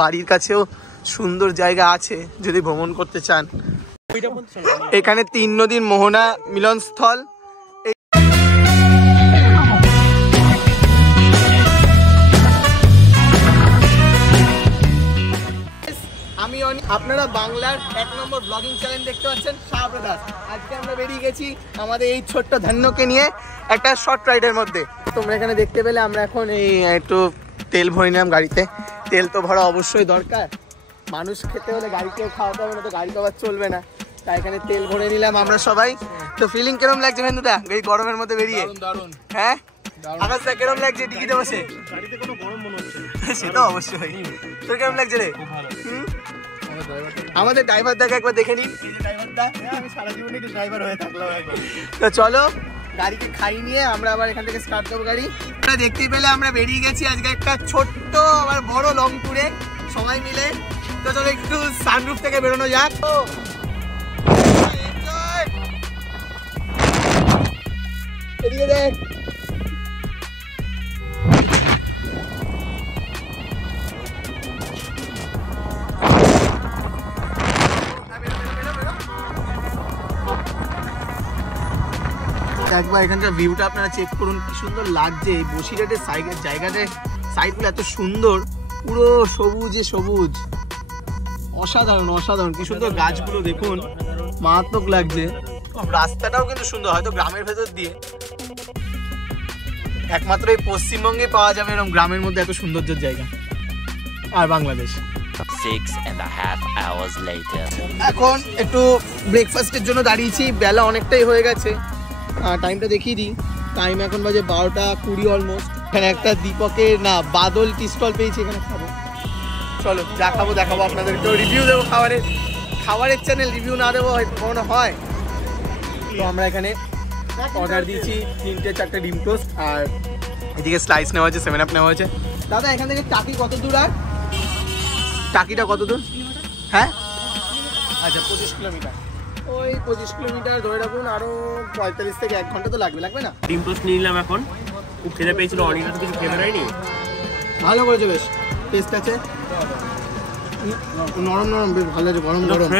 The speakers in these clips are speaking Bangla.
বাড়ির কাছেও সুন্দর জায়গা আছে যদি ভ্রমণ করতে চান। এখানে 3 নদীর মোহনা মিলনস্থল। আমি আপনারা বাংলার 1 নম্বর ব্লগিং চ্যানেল দেখতে পাচ্ছেন শাহব্রদাস। আজকে আমরা বেরিয়ে গেছি আমাদের এই ছোট্ট ধান্যকে নিয়ে একটা শর্ট রাইডের মধ্যে। তোমরা এখানে দেখতে পেলে আমরা এখন এই একটু তেল ভরে নিলাম গাড়িতে। তেল তো ভরা অবশ্যই দরকার, মানুষ খেতে হলে গাড়িতেও খাওয়াতে হবে না, তো গাড়ি তো আবার চলবে না, তাই এখানে তেল ভরে নিলাম আমরা সবাই। তো ফিলিং কিরম লাগছে বন্ধুটা এই গরমের মধ্যে বেরিয়ে? হ্যাঁ আকাশটা কিরম লাগছে ডিকিতে বসে? গাড়িতে কোনো গরম মনে হচ্ছে সে তো অবশ্যই। তোর কিরম লাগছে রে? আমাদের ড্রাইভারটাকে একবার দেখে নিন। এই যে ড্রাইভারটা, আমি সারা জীবনে একটু ড্রাইভার হয়ে থাকলাম একবার। তো চলো গাড়িকে খাই নিয়ে আমরা আবার এখান থেকে স্টার্ট দেবো গাড়ি। আমরা দেখতে পেলে আমরা বেরিয়ে গেছি আজকে একটা ছোট্ট আবার বড় লং ট্যুরে সবাই মিলে। তো চলো একটু সানরুফ থেকে বেরোনো যাক। এদিকে দেখ, একবার এখানকার ভিউটা আপনারা চেক করুন, কি সুন্দর লাগছে। এই বসিরহাটের সাইডগুলো এত সুন্দর, পুরো সবুজে সবুজ, অসাধারণ অসাধারণ। কি সুন্দর গাছগুলো দেখুন, মারাত্মক লাগছে। রাস্তাটাও কিন্তু সুন্দর, হয়তো গ্রামের ভেতর দিয়ে একমাত্র এই পশ্চিমবঙ্গে পাওয়া যাবে এরকম গ্রামের মধ্যে এত সৌন্দর্যের জায়গা, আর বাংলাদেশ। 6.5 hours later এখন একটু ব্রেকফাস্টের জন্য দাঁড়িয়েছি, বেলা অনেকটাই হয়ে গেছে। টাইমটা দেখিয়ে দিই, টাইম এখন বাজে 12:20 অলমোস্ট। এখানে একটা দীপকের না বাদল টি স্টল পেয়েছি, এখানে খাবো। চলো যা খাবো দেখাবো আপনাদেরকে, রিভিউ দেবো খাবারের চ্যানেল, রিভিউ না দেবো কখনো হয়? তো আমরা এখানে অর্ডার দিয়েছি 3-4টে ডিম টোস্ট, আর এদিকে স্লাইস নেওয়া হয়েছে, 7 আপ নেওয়া হয়েছে। দাদা এখান থেকে টাকি কত দূর? আর টাকিটা কত দূর? হ্যাঁ আচ্ছা 25 কিলোমিটার। ওই 25 কিলোমিটার ধরে রাখুন, আরো 45 থেকে 1 ঘন্টা তো লাগবে না? ডিম টোস্ট নিয়ে নিলাম এখন, খুব খেতে পেয়েছিল, অনেকটা তো কিছু খেতে পারিনি। ভালো করেছে, বেশ টেস্ট আছে, নরম নরম, বেশ ভালো আছে, গরম গরম।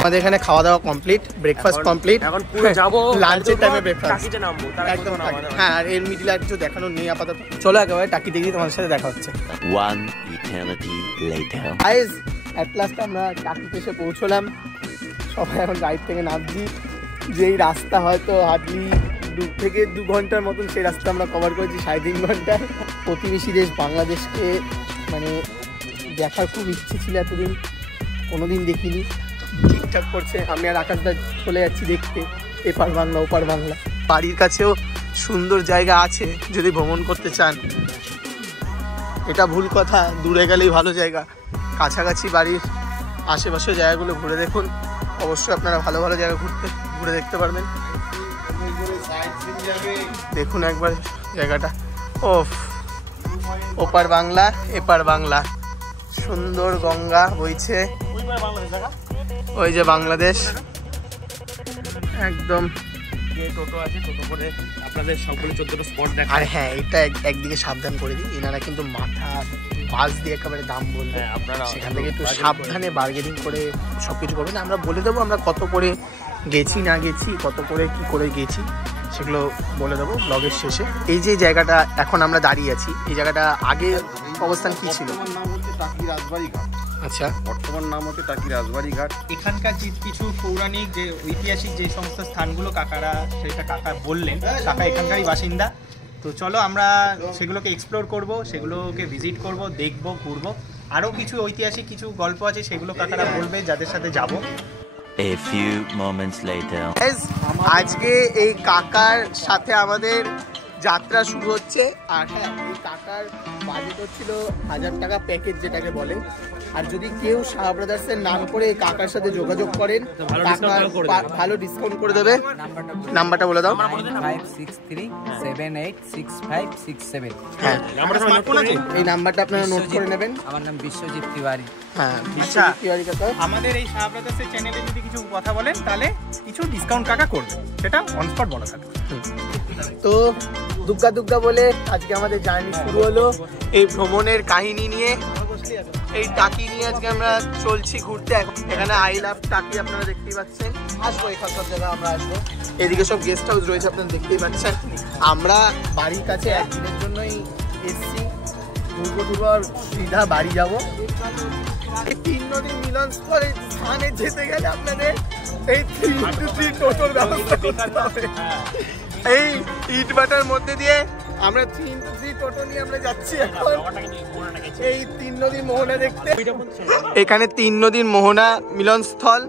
আমাদের এখানে খাওয়া দাওয়া কমপ্লিট, ব্রেকফাস্ট কমপ্লিট, এখন পুরো যাবো লাঞ্চের টাইমে ব্রেকফাস্ট। টাকিতে নামবো একদম, হ্যাঁ। আর এর মিডিলে আর কিছু দেখানো নেই আপাতত। চলো একেবারে টাকি দেখি, তোমাদের সাথে দেখা হচ্ছে। 1 eternity later guys at last আমরা টাকিতে এসে পৌঁছলাম। সবাই এখন গাড়ি থেকে নামছি। যেই রাস্তা হয়তো হার্ডলি 2 থেকে 2 ঘন্টার মতন, সেই রাস্তা আমরা কভার করেছি 3.5 ঘন্টায়। প্রতিবেশী দেশ বাংলাদেশকে মানে দেখার খুব ইচ্ছে ছিল, এতদিন কোনোদিন দেখিনি। ঠিকঠাক করছে, আমি আর আকাশদা চলে যাচ্ছি দেখতে এপার বাংলা ওপার বাংলা। বাড়ির কাছেও সুন্দর জায়গা আছে যদি ভ্রমণ করতে চান। এটা ভুল কথা, দূরে গেলেই ভালো জায়গা। কাছাকাছি বাড়ির আশেপাশে জায়গাগুলো ঘুরে দেখুন, অবশ্যই আপনারা ভালো ভালো জায়গা ঘুরে দেখতে পারবেন। দেখুন একবার জায়গাটা, ওপার বাংলা এপার বাংলা, সুন্দর গঙ্গা বইছে, ওই যে বাংলাদেশ একদম। টোটো আছে, টোটো করে আপনাদের সবগুলো 14টা স্পট দেখা। আর হ্যাঁ, এটা একদিকে সাবধান করে দিই, এনারা কিন্তু মাথা বাস দিয়ে একেবারে দাম বলবে, আপনারা সেখান থেকে একটু সাবধানে বার্গেনিং করে সবকিছু করবেন। আমরা বলে দেবো আমরা কত করে গেছি না গেছি, কত করে কি করে গেছি, সেগুলো বলে দেবো ব্লগের শেষে। এই যে জায়গাটা এখন আমরা দাঁড়িয়ে আছি, এই জায়গাটা আগে অবস্থান কি ছিল? নাম হচ্ছে টাকি রাজবাড়ি ঘাট। আচ্ছা, বর্তমান নাম হচ্ছে টাকি রাজবাড়ি ঘাট। এখানকার কিছু পৌরাণিক যে ঐতিহাসিক যে সমস্ত স্থানগুলো কাকা বললেন, কাকা এখানকারই বাসিন্দা। তো চলো আমরা সেগুলোকে এক্সপ্লোর করব, সেগুলোকে ভিজিট করব, দেখব, ঘুরবো। আরও কিছু ঐতিহাসিক কিছু গল্প আছে, সেগুলো কাকারা বলবে, যাদের সাথে যাব। a few moments later আজকে এই কাকার সাথে আমাদের যাত্রা শুরু হচ্ছে। আর হ্যাঁ, এই কাকার বাজেট হচ্ছিল 1000 টাকা প্যাকেজ যেটাকে বলে। আর যদি কেউ শাহ ব্রাদার্সের নাম করে এই কাকার সাথে যোগাযোগ করেন ভালো ডিসকাউন্ট করে দেবে। নাম্বারটা বলে দাও। 9563786567। হ্যাঁ, এই নাম্বারটা আপনারা নোট করে নেবেন। আমার নাম বিশ্বজিৎ তিওয়ারি। হ্যাঁ, আচ্ছা, বিশ্বজিৎ তিওয়ারি কাকা। আমাদের এই শাহ ব্রাদার্সের চ্যানেলে যদি কিছু কথা বলেন তাহলে কিছু ডিসকাউন্ট কাকা করবে, সেটা অন স্পট বলা থাকবে। তো দুগ্গা দুগ্গা বলে আজকে আমাদের জার্নি শুরু হলো এই ভ্রমণের কাহিনী নিয়ে। এই টাকি নিয়ে আজকে আমরা চলছি ঘুরতে। এখানে আই লাভ টাকি আপনারা দেখতেই পাচ্ছেন। আসবো এখান সব জায়গায় আমরা আসবো। এদিকে সব গেস্ট হাউস রয়েছে আপনারা দেখতেই পাচ্ছেন। আমরা বাড়ির কাছে একদিনের জন্যই এসছি, ঘুরবো ঘুরবো আর সিধা বাড়ি যাবো। এই 3 নদীর মিলনস্থলে স্থানে যেতে গেলে আপনাদের এই 3 টোটোর ব্যবস্থা করতে হবে। এই ইটভাটার মধ্যে দিয়ে আমরা 3 টোটো নিয়ে আমরা যাচ্ছি এখন এই 3 নদীর মোহনা দেখতে। এখানে 3 নদীর মোহনা মিলনস্থল।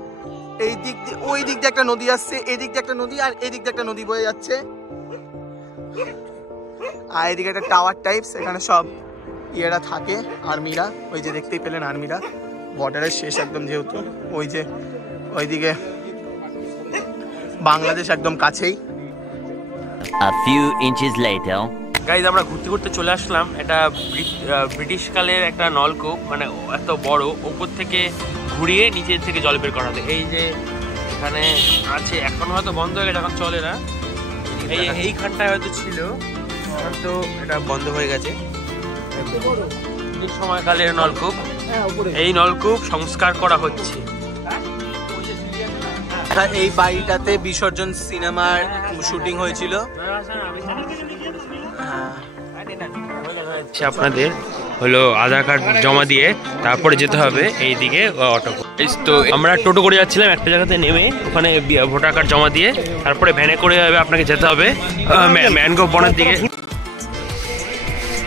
এই দিক দিয়ে ওই দিক দিয়ে একটা নদী আসছে, এই দিক দিয়ে একটা নদী, আর এই দিক দিয়ে একটা নদী বয়ে যাচ্ছে। আর এদিকে একটা টাওয়ার টাইপস, এখানে সব ইয়েরা থাকে, আর্মিরা। ওই যে দেখতেই পেলেন আর্মিরা, বর্ডারের শেষ একদম, যেহেতু ওই যে ওইদিকে বাংলাদেশ একদম কাছেই। A few inches later. Guys আমরা ঘুরতে ঘুরতে চলে আসলাম এটা ব্রিটিশ কালের একটা নলকূপ, মানে এত বড়, ওপর থেকে ঘুরিয়ে নিচের থেকে জল বের করা হয়। এই যে এখানে আছে, এখন হয়তো বন্ধ হয়ে গেছে, এখন চলে না। এইখানটায় হয়তো ছিল, এখন তো এটা বন্ধ হয়ে গেছে। সময়কালের নলকূপ, এই নলকূপ সংস্কার করা হচ্ছে। এই বাড়িটাতে বিসর্জন সিনেমার শুটিং হয়েছিল। আপনাদের হলো আধার কার্ড জমা দিয়ে তারপরে যেতে হবে এইদিকে অটো। তো আমরা টোটো করে যাচ্ছিলাম, একটা জায়গাতে নেমে ওখানে ভোটার কার্ড জমা দিয়ে তারপরে ভ্যানে করে আপনাকে যেতে হবে ম্যানগ্রোভ বনের দিকে।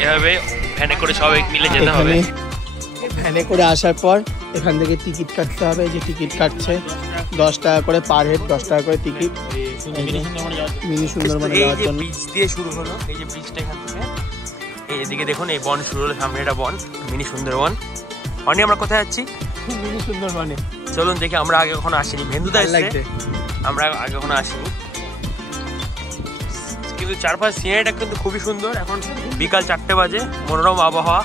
এভাবে ভ্যানে করে সবাই মিলে যেতে হবে। ভ্যানে করে আসার পর এখান থেকে টিকিট কাটতে হবে। এই যে টিকিট কাটছে 10 টাকা করে পার হেড, 10 টাকা করে টিকিট মিনি সুন্দরবনে যাওয়ার জন্য। ব্রিজ দিয়ে শুরু হলো, এই যে ব্রিজটা এখান থেকে এইদিকে দেখুন, এই বন শুরু হলো, সামনে এটা বন, মিনি সুন্দরবন। অনি আমরা কোথায় যাচ্ছি? মিনি সুন্দরবনে। চলুন দেখি, আমরা আগে কখনো আসিনি। ভেন্দুদা এসেছে, আমরা আগে কখনো আসিনি, কিন্তু চারপাশ সিনারিটা কিন্তু খুবই সুন্দর। এখন বিকাল 4টে বাজে, মনোরম আবহাওয়া।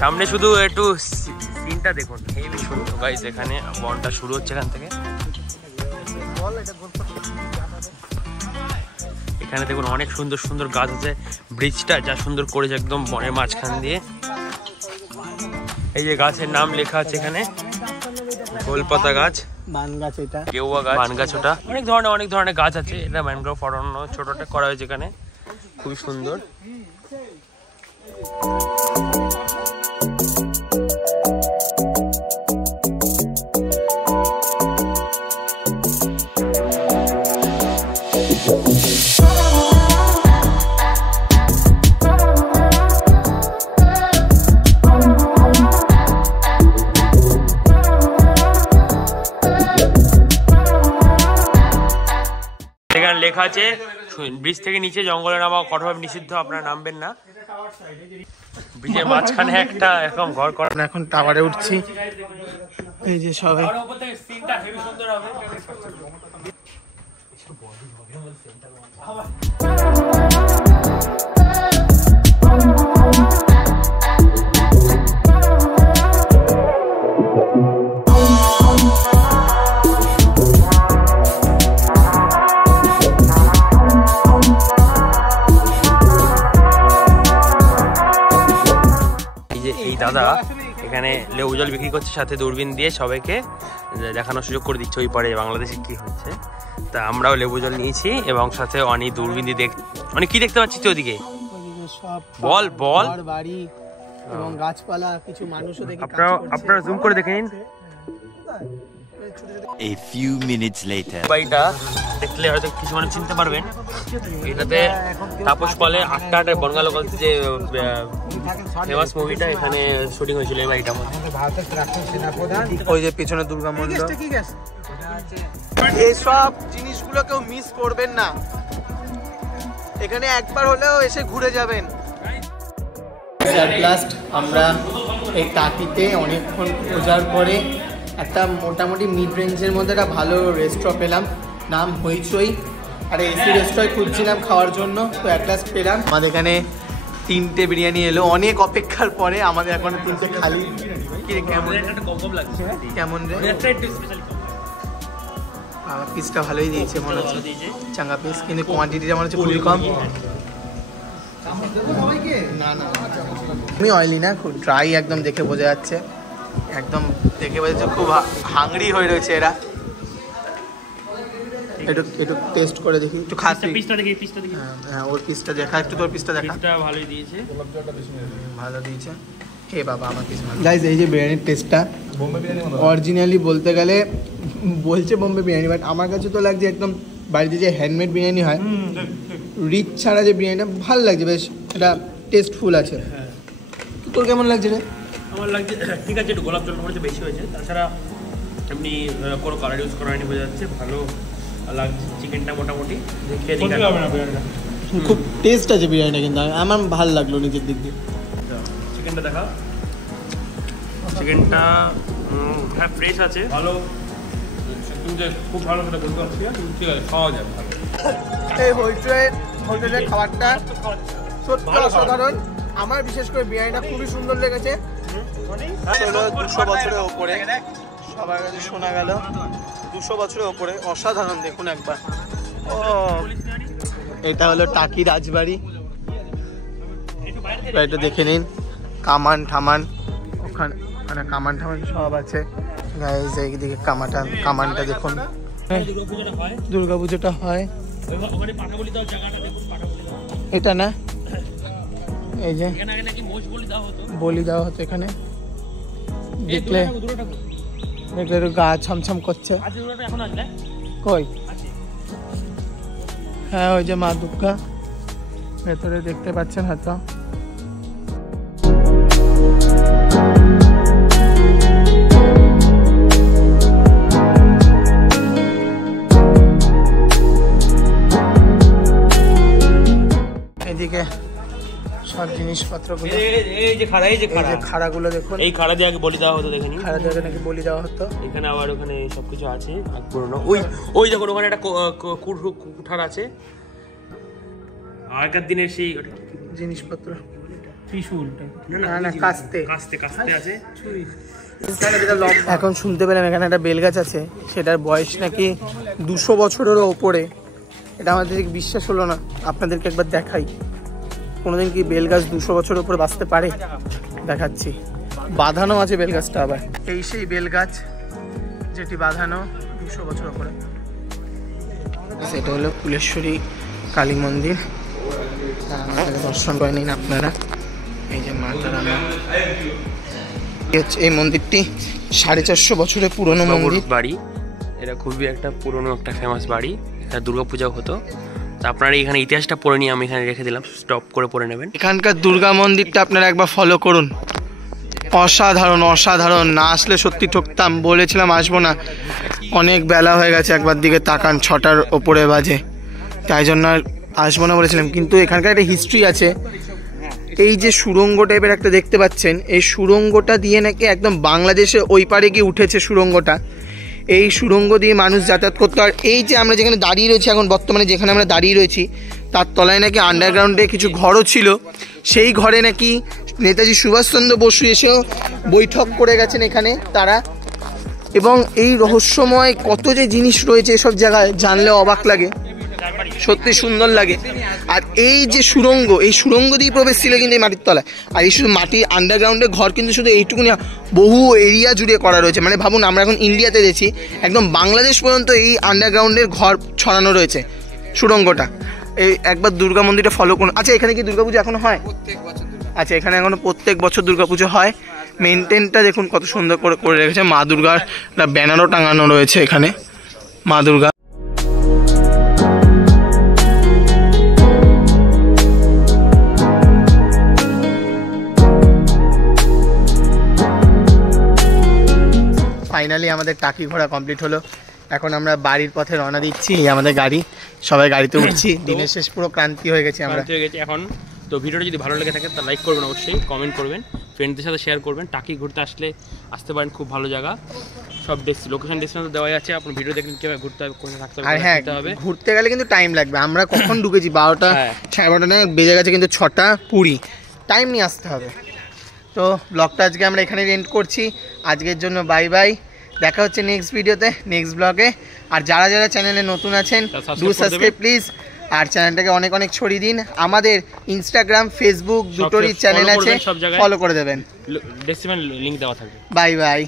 সামনে শুধু একটু সিনটা দেখুন, হেভি সুন্দর গাইস। এখানে বনটা শুরু হচ্ছে এখান থেকে। এখানে দেখুন অনেক সুন্দর সুন্দর গাছ আছে, ব্রিজটা যা সুন্দর করেছে একদম বনের মাঝখান দিয়ে। এই যে গাছের নাম লেখা আছে এখানে, গোলপাতা গাছ, বান গাছ, এটা কেউয়া গাছ, বান গাছ, ওটা অনেক ধরনের গাছ আছে। এটা ম্যানগ্রোভ অরণ্য ছোটটা করা হয়েছে এখানে, খুবই সুন্দর। লেখা আছে ব্রিজ থেকে নিচে জঙ্গলে নামা কঠোরভাবে নিষিদ্ধ, আপনারা নামবেন না। ব্রিজের মাঝখানে একটা এরকম ঘর করা। এখন টাওয়ারে উঠছি, এই যে সবাই। এই দাদা এখানে লেবু জল বিক্রি করছে, সাথে দূরবীন দিয়ে সবাইকে দেখানোর সুযোগ করে দিচ্ছে ওই পারে বাংলাদেশে কি হচ্ছে। তা আমরাও লেবু জল নিয়েছি এবং সাথে অনেক দূরবীন দিয়ে অনেক কি দেখতে পাচ্ছি ওদিকে, বল বল বাড়ি এবং গাছপালা, কিছু মানুষও দেখি। আপনারা জুম করে দেখে নিন। A few minutes later. বাড়িটা দেখলে হয়তো কিছু মানুষ চিনতে পারবেন, এটাতে তাপস পালের 8টা বনগালো যে ফেমাস মুভিটা এখানে শুটিং হয়েছিল এই বাড়িটার মধ্যে। ওই যে পিছনে দুর্গা মন্দির। এইসব জিনিসগুলো কেউ মিস করবেন না। এখানে একবার হলেও এসে ঘুরে যাবেন। অ্যাট লাস্ট আমরা এই টাকিতে অনেকক্ষণ খোঁজার পরে একটা মোটামুটি মিড রেঞ্জের মধ্যে একটা ভালো রেস্টুরেন্ট পেলাম, নাম হইচই। আর এসি রেস্টুরেন্ট খুঁজছিলাম খাওয়ার জন্য, তো অ্যাট লাস্ট পেলাম। আমাদের এখানে 3টে বিরিয়ানি এলো অনেক অপেক্ষার পরে, আমাদের এখন 3টে খালি। কেমন কেমন রে? পিসটা ভালোই দিয়েছে মনে হচ্ছে, চাঙ্গা পিস, কিন্তু কোয়ান্টিটিটা মনে হচ্ছে খুবই কম। না না আমি অয়েলি না, খুব ড্রাই একদম, দেখে বোঝা যাচ্ছে, একদম দেখে বোঝা যাচ্ছে খুব হাংরি হয়ে রয়েছে এরা। একটু একটু টেস্ট করে দেখি, একটু খাচ্ছি। হ্যাঁ ওর পিসটা দেখা, একটু তোর পিসটা দেখা। ভালোই দিয়েছে, ভালো দিয়েছে। হে বাবা আমার পিস গাইস, এই যে বিরিয়ানির টেস্টটা অরিজিনালি বলতে গেলে বলছে বোম্বে বিরিয়ানি, বাট আমার কাছে তো লাগছে একদম বাড়িতে যে হ্যান্ডমেড বিরিয়ানি হয়, রিচ ছাড়া যে বিরিয়ানিটা ভালো লাগছে, বেশ এটা টেস্টফুল আছে। তোর কেমন লাগছে রে? আমার লাগছে ঠিক আছে, একটু গোলাপ জল মনে বেশি হয়েছে, তাছাড়া এমনি কোনো কালার ইউজ করা হয়নি, বোঝা যাচ্ছে ভালো লাগছে। চিকেনটা মোটামুটি খেয়ে দিতে হবে না, বিরিয়ানিটা খুব টেস্ট আছে বিরিয়ানিটা, কিন্তু আমার ভালো লাগলো নিজের দিক দিয়ে। চিকেনটা দেখা, চিকেনটা হ্যাঁ ফ্রেশ আছে, ভালো, খুব ভালো সেটা বলতে পারছি না, কিন্তু ঠিক আছে খাওয়া যাবে। এই হোটেলের খাবারটা সত্যি অসাধারণ, আমার বিশেষ করে বিরিয়ানিটা খুবই সুন্দর লেগেছে। 200 বছরের ওপরে সবার কাছে শোনা গেল, 200 বছরের ওপরে, অসাধারণ। দেখুন একবার, ও এটা হলো টাকি রাজবাড়ি, এটা দেখে নিন। কামান ঠামান ওখানে, মানে কামান ঠামান সব আছে গাইস। এইদিকে কামানটা দেখুন, দুর্গাপুজোটা হয় এটা না, এই যে বলি দেওয়া হতো এখানে, দেখলে একটু গা ছমছম করছে। কই? হ্যাঁ ওই যে মা দুর্গা ভেতরে দেখতে পাচ্ছেন হয়তো। এদিকে সব জিনিসপত্রগুলো, এই যে খাড়াগুলো দেখুন, এই খাড়া দিয়ে আগে বলি দেওয়া হতো, দেখেনি খাড়া জায়গা নাকি বলি দেওয়া হতো। এখানে আবার ওখানে সবকিছু আছে পুরনো, ওই দেখুন ওখানে একটা কুঠার আছে, আগেকার দিনের সেই জিনিসপত্র, ত্রিশূল না না কাস্তে আছে। এখন শুনতে পেলাম এখানে একটা বেলগাছ আছে, সেটার বয়স নাকি 200 বছরেরও ওপরে। এটা আমাদের বিশ্বাস হলো না, আপনাদেরকে একবার দেখাই। কোনোদিন কি বেলগাছ 200 বছরের উপরে বাঁচতে পারে? দেখাচ্ছি, বাঁধানো আছে বেলগাছটা আবার। এই সেই বেলগাছ যেটি বাঁধানো 200 বছর উপরে। সেটা হলো কুলেশ্বরী কালী মন্দির, দর্শন করে নিন আপনারা। এই যে মা তারা, এই মন্দিরটি 450 বছরের পুরনো মন্দির বাড়ি, এটা খুবই একটা পুরনো একটা ফেমাস বাড়ি, এটা দুর্গাপূজা হতো। তো আপনারা এখানে ইতিহাসটা পড়ে নিয়ে আমি এখানে রেখে দিলাম, স্টপ করে পড়ে নেবেন। এখানকার দুর্গা মন্দিরটা আপনারা একবার ফলো করুন, অসাধারণ অসাধারণ। না আসলে সত্যি ঠকতাম, বলেছিলাম আসবো না, অনেক বেলা হয়ে গেছে, একবার দিকে তাকান 6টার ওপরে বাজে, তাই জন্য আর আসবো না বলেছিলাম। কিন্তু এখানকার একটা হিস্ট্রি আছে, এই যে সুড়ঙ্গ টাইপের একটা দেখতে পাচ্ছেন, এই সুড়ঙ্গটা দিয়ে নাকি একদম বাংলাদেশে ওই পারে গিয়ে উঠেছে সুড়ঙ্গটা। এই সুড়ঙ্গ দিয়ে মানুষ যাতায়াত করতো। আর এই যে আমরা যেখানে দাঁড়িয়ে রয়েছি এখন, বর্তমানে যেখানে আমরা দাঁড়িয়ে রয়েছি, তার তলায় নাকি আন্ডারগ্রাউন্ডে কিছু ঘরও ছিল, সেই ঘরে নাকি নেতাজি সুভাষচন্দ্র বসু এসেও বৈঠক করে গেছেন এখানে তারা। এবং এই রহস্যময় কত যে জিনিস রয়েছে এসব জায়গায়, জানলে অবাক লাগে, সত্যি সুন্দর লাগে। আর এই যে সুড়ঙ্গ, এই সুড়ঙ্গ দিয়ে প্রবেশ ছিল কিন্তু এই মাটির তলায়। আর এই শুধু মাটি আন্ডারগ্রাউন্ডে ঘর কিন্তু শুধু এইটুকুনি, বহু এরিয়া জুড়ে করা রয়েছে। মানে ভাবুন, আমরা এখন ইন্ডিয়াতে দেখছি, একদম বাংলাদেশ পর্যন্ত এই আন্ডারগ্রাউন্ডের ঘর ছড়ানো রয়েছে সুড়ঙ্গটা। এই একবার দুর্গা মন্দিরটা ফলো করুন। আচ্ছা এখানে কি দুর্গাপুজো এখনো হয়? আচ্ছা এখানে এখনো প্রত্যেক বছর দুর্গাপুজো হয়। মেনটেনটা দেখুন কত সুন্দর করে রেখেছে। মা দুর্গার একটা ব্যানারও টাঙানো রয়েছে এখানে, মা দুর্গা। ফাইনালি আমাদের টাকি ঘোরা কমপ্লিট হলো। এখন আমরা বাড়ির পথে রওনা দিচ্ছি। এই আমাদের গাড়ি, সবাই গাড়িতে উঠছি, দিনের শেষ পুরো ক্লান্তি হয়ে গেছি আমরা। ক্লান্ত হয়ে গেছে এখন। তো ভিডিওটা যদি ভালো লেগে থাকে তা লাইক করবেন, অবশ্যই কমেন্ট করবেন, ফ্রেন্ডদের সাথে শেয়ার করবেন। টাকি ঘুরতে আসতে পারেন, খুব ভালো জায়গা। সব লোকেশন ডেস্টিনেশন দেওয়া আছে, আপনি ভিডিও দেখলেন কীভাবে ঘুরতে হবে, কোথায় থাকতে আর হ্যাঁ, হবে। ঘুরতে গেলে কিন্তু টাইম লাগবে। আমরা কখন ঢুকেছি 12টা হ্যাঁ। 12:30 বেজে গেছে, কিন্তু 6:20 টাইম নিয়ে আসতে হবে। তো ব্লগটা আজকে আমরা এখানে এন্ড করছি। আজকের জন্য বাই বাই, দেখা হচ্ছে নেক্সট ভিডিওতে, নেক্সট ব্লগে। আর যারা যারা চ্যানেলে নতুন আছেন ডু সাবস্ক্রাইব প্লিজ, আর চ্যানেলটাকে অনেক অনেক ছড়িয়ে দিন। আমাদের ইনস্টাগ্রাম, ফেসবুক দুটোরই চ্যানেল আছে, ফলো করে দেবেন। ডেসক্রিপশন লিংক দেওয়া থাকবে। Bye bye.